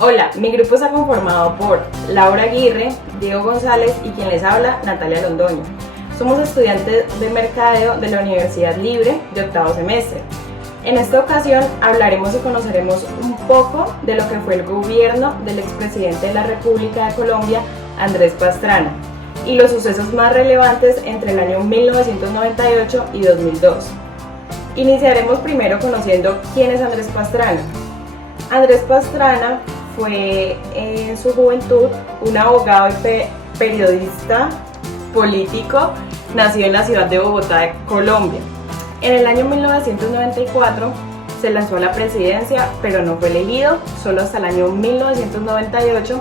Hola, mi grupo está conformado por Laura Aguirre, Diego González y quien les habla, Natalia Londoño. Somos estudiantes de Mercadeo de la Universidad Libre de octavo semestre. En esta ocasión hablaremos y conoceremos un poco de lo que fue el gobierno del expresidente de la República de Colombia, Andrés Pastrana, y los sucesos más relevantes entre el año 1998 y 2002. Iniciaremos primero conociendo quién es Andrés Pastrana. Andrés Pastrana fue en su juventud un abogado y periodista político nacido en la ciudad de Bogotá, Colombia. En el año 1994 se lanzó a la presidencia, pero no fue elegido, solo hasta el año 1998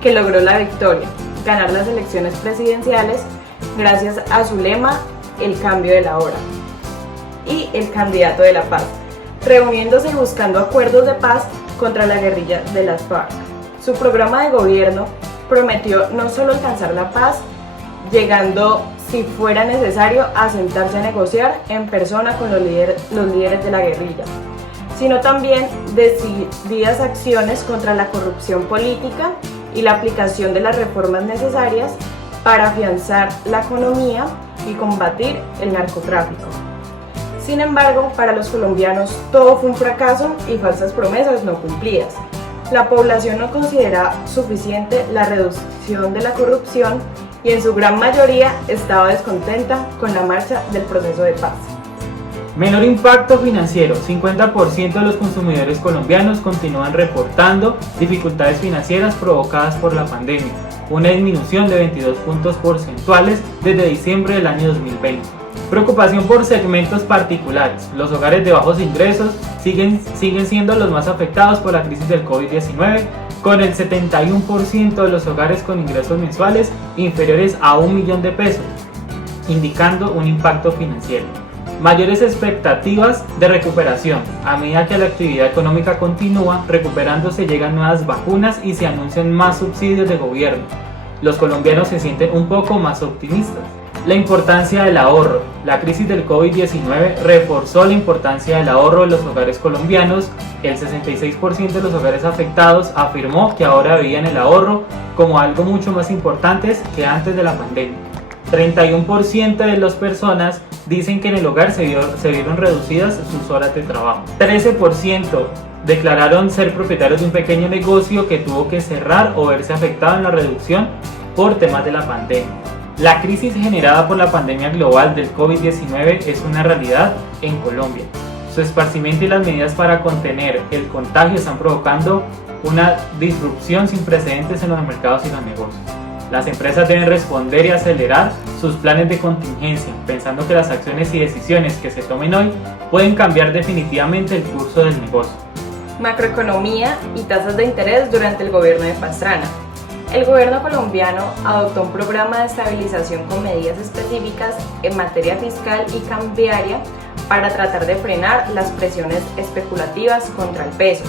que logró la victoria, ganar las elecciones presidenciales gracias a su lema, el cambio de la hora, y el candidato de la paz, reuniéndose y buscando acuerdos de paz contra la guerrilla de las FARC. Su programa de gobierno prometió no solo alcanzar la paz, llegando, si fuera necesario, a sentarse a negociar en persona con los líderes de la guerrilla, sino también decididas acciones contra la corrupción política y la aplicación de las reformas necesarias para afianzar la economía y combatir el narcotráfico. Sin embargo, para los colombianos todo fue un fracaso y falsas promesas no cumplidas. La población no considera suficiente la reducción de la corrupción y en su gran mayoría estaba descontenta con la marcha del proceso de paz. Menor impacto financiero. 50% de los consumidores colombianos continúan reportando dificultades financieras provocadas por la pandemia, una disminución de 22 puntos porcentuales desde diciembre del año 2020. Preocupación por segmentos particulares. Los hogares de bajos ingresos siguen siendo los más afectados por la crisis del COVID-19, con el 71% de los hogares con ingresos mensuales inferiores a 1 millón de pesos, indicando un impacto financiero. Mayores expectativas de recuperación. A medida que la actividad económica continúa recuperándose, llegan nuevas vacunas y se anuncian más subsidios de gobierno. Los colombianos se sienten un poco más optimistas. La importancia del ahorro. La crisis del COVID-19 reforzó la importancia del ahorro de los hogares colombianos. El 66% de los hogares afectados afirmó que ahora veían el ahorro como algo mucho más importante que antes de la pandemia. 31% de las personas dicen que en el hogar se vieron reducidas sus horas de trabajo. 13% declararon ser propietarios de un pequeño negocio que tuvo que cerrar o verse afectado en la reducción por temas de la pandemia. La crisis generada por la pandemia global del COVID-19 es una realidad en Colombia. Su esparcimiento y las medidas para contener el contagio están provocando una disrupción sin precedentes en los mercados y los negocios. Las empresas deben responder y acelerar sus planes de contingencia, pensando que las acciones y decisiones que se tomen hoy pueden cambiar definitivamente el curso del negocio. Macroeconomía y tasas de interés durante el gobierno de Pastrana. El gobierno colombiano adoptó un programa de estabilización con medidas específicas en materia fiscal y cambiaria para tratar de frenar las presiones especulativas contra el peso.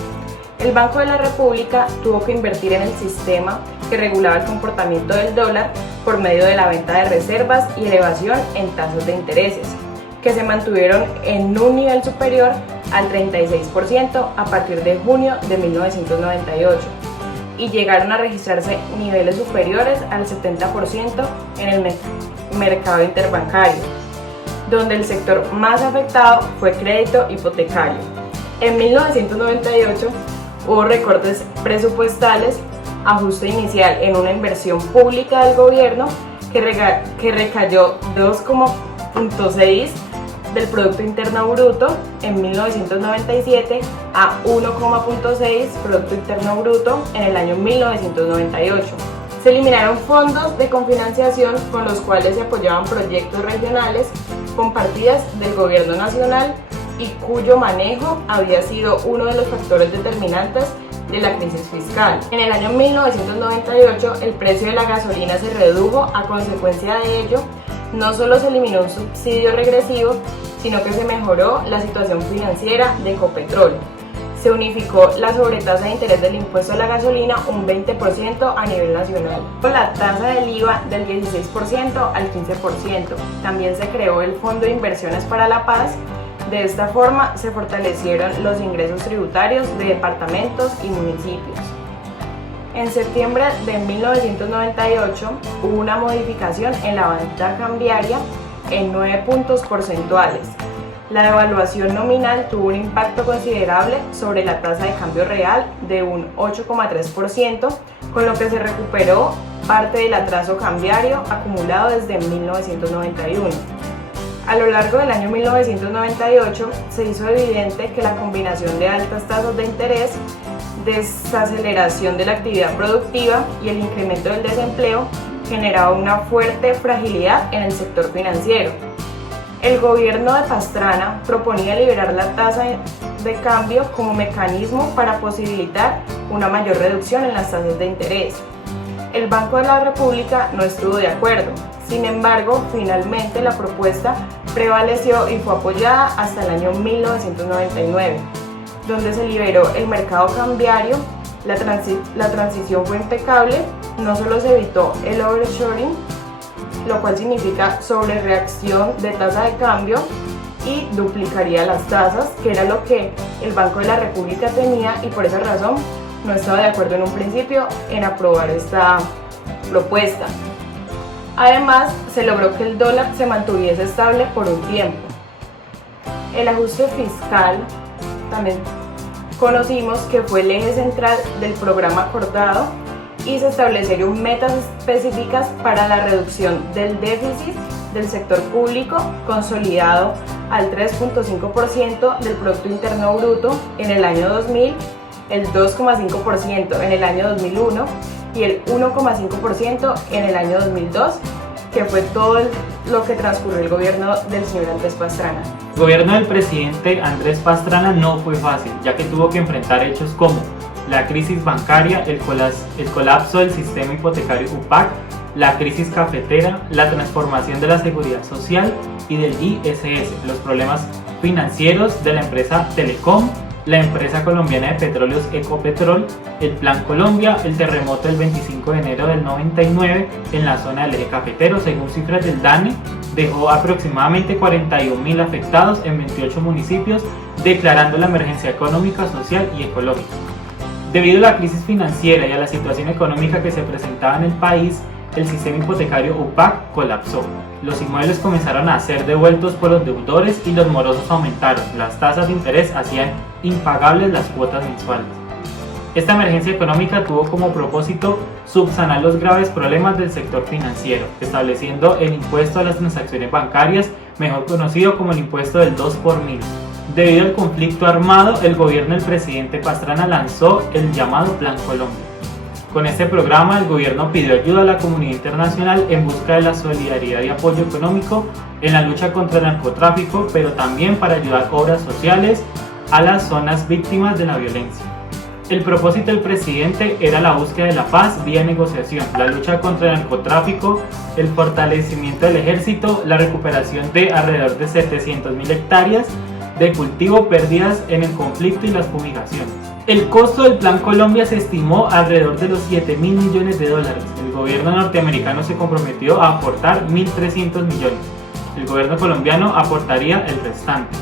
El Banco de la República tuvo que invertir en el sistema que regulaba el comportamiento del dólar por medio de la venta de reservas y elevación en tasas de intereses, que se mantuvieron en un nivel superior al 36% a partir de junio de 1998. Y llegaron a registrarse niveles superiores al 70% en el mercado interbancario, donde el sector más afectado fue crédito hipotecario. En 1998 hubo recortes presupuestales, ajuste inicial en una inversión pública del gobierno que recayó 2,6% del Producto Interno Bruto en 1997 a 1,6% Producto Interno Bruto en el año 1998. Se eliminaron fondos de cofinanciación con los cuales se apoyaban proyectos regionales con partidas del gobierno nacional y cuyo manejo había sido uno de los factores determinantes de la crisis fiscal. En el año 1998 el precio de la gasolina se redujo. A consecuencia de ello, no solo se eliminó un subsidio regresivo, sino que se mejoró la situación financiera de Ecopetrol. Se unificó la sobretasa de interés del impuesto a la gasolina un 20% a nivel nacional, con la tasa del IVA del 16% al 15%. También se creó el Fondo de Inversiones para la Paz. De esta forma se fortalecieron los ingresos tributarios de departamentos y municipios. En septiembre de 1998 hubo una modificación en la banda cambiaria en 9 puntos porcentuales. La devaluación nominal tuvo un impacto considerable sobre la tasa de cambio real de un 8,3%, con lo que se recuperó parte del atraso cambiario acumulado desde 1991. A lo largo del año 1998 se hizo evidente que la combinación de altas tasas de interés, desaceleración de la actividad productiva y el incremento del desempleo generaba una fuerte fragilidad en el sector financiero. El gobierno de Pastrana proponía liberar la tasa de cambio como mecanismo para posibilitar una mayor reducción en las tasas de interés. El Banco de la República no estuvo de acuerdo. Sin embargo, finalmente la propuesta prevaleció y fue apoyada hasta el año 1999, donde se liberó el mercado cambiario. La transición fue impecable, no solo se evitó el overshooting, lo cual significa sobrereacción de tasa de cambio, y duplicaría las tasas, que era lo que el Banco de la República tenía, y por esa razón no estaba de acuerdo en un principio en aprobar esta propuesta. Además, se logró que el dólar se mantuviese estable por un tiempo. El ajuste fiscal, también conocimos que fue el eje central del programa acordado, y se establecieron metas específicas para la reducción del déficit del sector público consolidado al 3,5% del Producto Interno Bruto en el año 2000, el 2,5% en el año 2001 y el 1,5% en el año 2002, que fue todo lo que transcurrió el gobierno del señor Andrés Pastrana. El gobierno del presidente Andrés Pastrana no fue fácil, ya que tuvo que enfrentar hechos como la crisis bancaria, el colapso del sistema hipotecario UPAC, la crisis cafetera, la transformación de la seguridad social y del ISS, los problemas financieros de la empresa Telecom, la empresa colombiana de petróleos Ecopetrol, el Plan Colombia, el terremoto del 25 de enero del 99 en la zona del eje cafetero. Según cifras del DANE, dejó aproximadamente 41.000 afectados en 28 municipios, declarando la emergencia económica, social y ecológica. Debido a la crisis financiera y a la situación económica que se presentaba en el país, el sistema hipotecario UPAC colapsó. Los inmuebles comenzaron a ser devueltos por los deudores y los morosos aumentaron. Las tasas de interés hacían impagables las cuotas mensuales. Esta emergencia económica tuvo como propósito subsanar los graves problemas del sector financiero, estableciendo el impuesto a las transacciones bancarias, mejor conocido como el impuesto del 2 por 1000. Debido al conflicto armado, el gobierno del presidente Pastrana lanzó el llamado Plan Colombia. Con este programa, el gobierno pidió ayuda a la comunidad internacional en busca de la solidaridad y apoyo económico en la lucha contra el narcotráfico, pero también para ayudar obras sociales a las zonas víctimas de la violencia. El propósito del presidente era la búsqueda de la paz vía negociación, la lucha contra el narcotráfico, el fortalecimiento del ejército, la recuperación de alrededor de 700.000 hectáreas de cultivo perdidas en el conflicto y las fumigaciones. El costo del Plan Colombia se estimó alrededor de los $7.000 millones. El gobierno norteamericano se comprometió a aportar 1.300 millones. El gobierno colombiano aportaría el restante.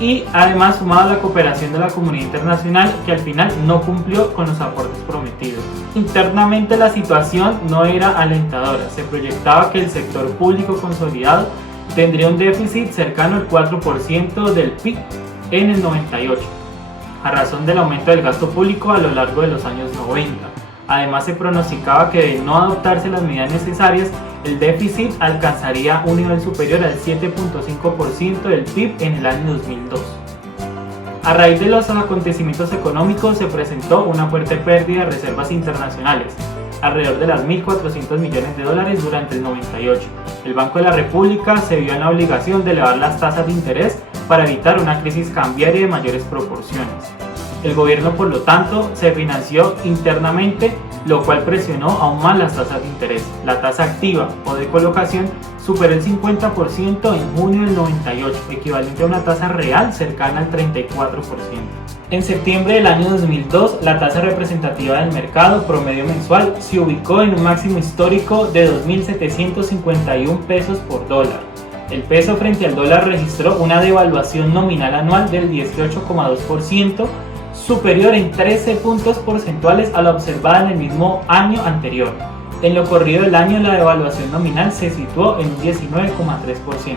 Y además, sumado a la cooperación de la comunidad internacional, que al final no cumplió con los aportes prometidos. Internamente la situación no era alentadora. Se proyectaba que el sector público consolidado tendría un déficit cercano al 4% del PIB en el 98, a razón del aumento del gasto público a lo largo de los años 90. Además, se pronosticaba que de no adoptarse las medidas necesarias, el déficit alcanzaría un nivel superior al 7,5% del PIB en el año 2002. A raíz de los acontecimientos económicos se presentó una fuerte pérdida de reservas internacionales, alrededor de las $1.400 millones durante el 98. El Banco de la República se vio en la obligación de elevar las tasas de interés para evitar una crisis cambiaria de mayores proporciones. El gobierno, por lo tanto, se financió internamente, lo cual presionó aún más las tasas de interés. La tasa activa o de colocación superó el 50% en junio del 98, equivalente a una tasa real cercana al 34%. En septiembre del año 2002, la tasa representativa del mercado promedio mensual se ubicó en un máximo histórico de 2.751 pesos por dólar. El peso frente al dólar registró una devaluación nominal anual del 18,2%, superior en 13 puntos porcentuales a la observada en el mismo año anterior. En lo corrido del año, la devaluación nominal se situó en un 19,3%.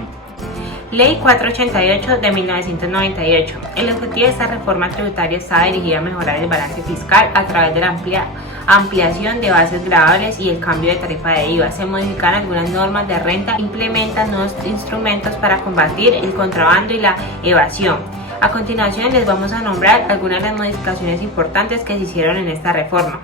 Ley 488 de 1998. El objetivo de esta reforma tributaria estaba dirigida a mejorar el balance fiscal a través de la ampliación de bases gravables y el cambio de tarifa de IVA. Se modificaron algunas normas de renta, implementan nuevos instrumentos para combatir el contrabando y la evasión. A continuación les vamos a nombrar algunas de las modificaciones importantes que se hicieron en esta reforma.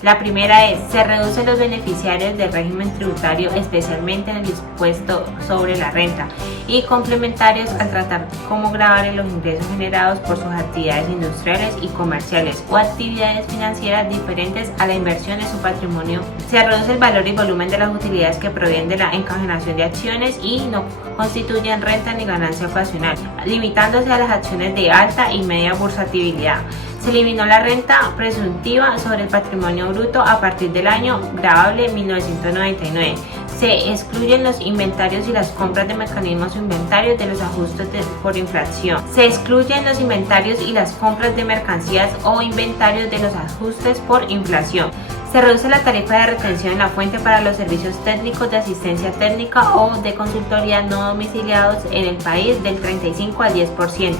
La primera es, se reducen los beneficiarios del régimen tributario, especialmente en el impuesto sobre la renta, y complementarios al tratar como gravables los ingresos generados por sus actividades industriales y comerciales o actividades financieras diferentes a la inversión en su patrimonio. Se reduce el valor y volumen de las utilidades que provienen de la encajenación de acciones y no constituyen renta ni ganancia ocasional, limitándose a las acciones de alta y media bursátilidad. Se eliminó la renta presuntiva sobre el patrimonio bruto a partir del año gravable 1999. Se excluyen los inventarios y las compras de mecanismos o inventarios de los ajustes por inflación. Se excluyen los inventarios y las compras de mercancías o inventarios de los ajustes por inflación. Se reduce la tarifa de retención en la fuente para los servicios técnicos de asistencia técnica o de consultoría no domiciliados en el país del 35 al 10%.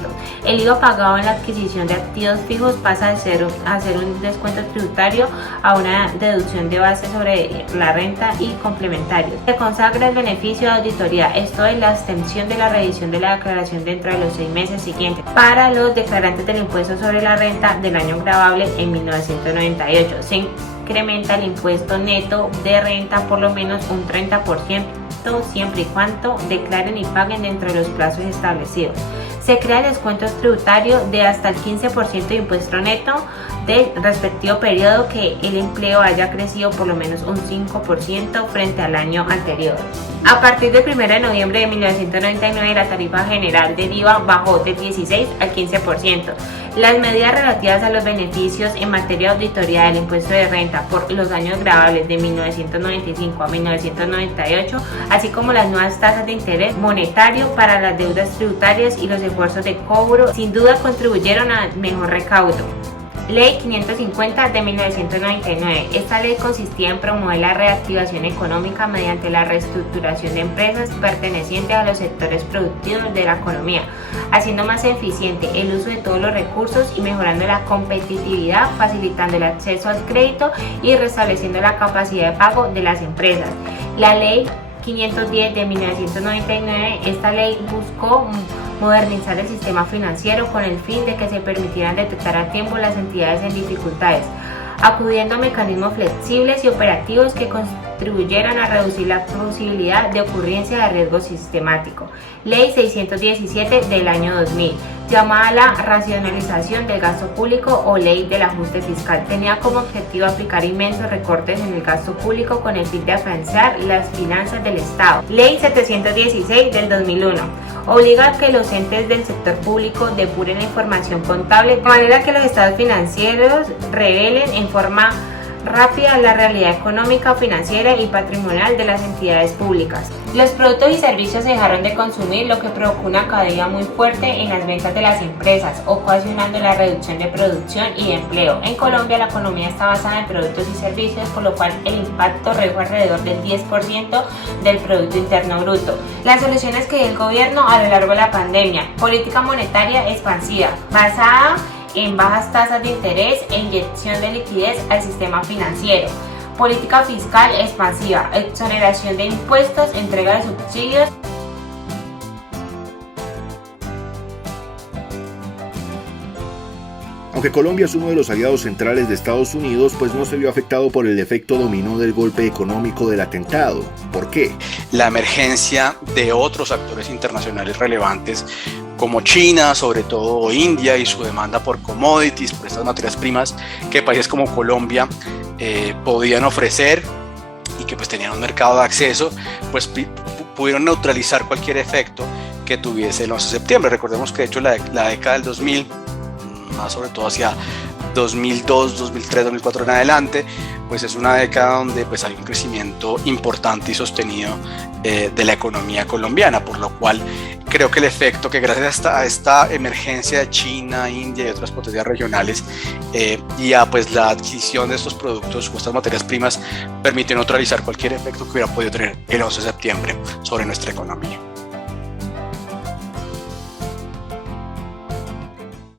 El IVA pagado en la adquisición de activos fijos pasa a ser un descuento tributario a una deducción de base sobre la renta y complementarios. Se consagra el beneficio de auditoría, esto es la extensión de la revisión de la declaración dentro de los 6 meses siguientes para los declarantes del impuesto sobre la renta del año gravable en 1998. Incrementa el impuesto neto de renta por lo menos un 30% siempre y cuando declaren y paguen dentro de los plazos establecidos. Se crea el descuento tributario de hasta el 15% de impuesto neto del respectivo periodo que el empleo haya crecido por lo menos un 5% frente al año anterior. A partir del 1 de noviembre de 1999, la tarifa general del IVA bajó del 16 al 15%. Las medidas relativas a los beneficios en materia de auditoría del impuesto de renta por los años gravables de 1995 a 1998, así como las nuevas tasas de interés monetario para las deudas tributarias y los esfuerzos de cobro, sin duda contribuyeron al mejor recaudo. Ley 550 de 1999. Esta ley consistía en promover la reactivación económica mediante la reestructuración de empresas pertenecientes a los sectores productivos de la economía, haciendo más eficiente el uso de todos los recursos y mejorando la competitividad, facilitando el acceso al crédito y restableciendo la capacidad de pago de las empresas. La Ley 510 de 1999, esta ley buscó modernizar el sistema financiero con el fin de que se permitieran detectar a tiempo las entidades en dificultades, acudiendo a mecanismos flexibles y operativos que contribuyeran a reducir la posibilidad de ocurrencia de riesgo sistemático. Ley 617 del año 2000, llamada la racionalización del gasto público o Ley del ajuste fiscal, tenía como objetivo aplicar inmensos recortes en el gasto público con el fin de afianzar las finanzas del Estado. Ley 716 del 2001, obliga a que los entes del sector público depuren la información contable de manera que los estados financieros revelen en forma rápida la realidad económica, financiera y patrimonial de las entidades públicas. Los productos y servicios se dejaron de consumir, lo que provocó una caída muy fuerte en las ventas de las empresas, ocasionando la reducción de producción y de empleo. En Colombia la economía está basada en productos y servicios, por lo cual el impacto redujo alrededor del 10% del Producto Interno Bruto. Las soluciones que dio el gobierno a lo largo de la pandemia: política monetaria expansiva, basada en bajas tasas de interés e inyección de liquidez al sistema financiero. Política fiscal expansiva, exoneración de impuestos, entrega de subsidios. Aunque Colombia es uno de los aliados centrales de Estados Unidos, pues no se vio afectado por el efecto dominó del golpe económico del atentado. ¿Por qué? La emergencia de otros actores internacionales relevantes como China, sobre todo India, y su demanda por commodities, por estas materias primas que países como Colombia podían ofrecer y que pues tenían un mercado de acceso, pues pudieron neutralizar cualquier efecto que tuviese el 11 de septiembre. Recordemos que de hecho la década del 2000, más sobre todo hacia 2002, 2003, 2004 en adelante, pues es una década donde pues hay un crecimiento importante y sostenido de la economía colombiana, por lo cual creo que el efecto que gracias a esta emergencia de China, India y otras potencias regionales y a pues la adquisición de estos productos o estas materias primas permitió neutralizar cualquier efecto que hubiera podido tener el 11 de septiembre sobre nuestra economía.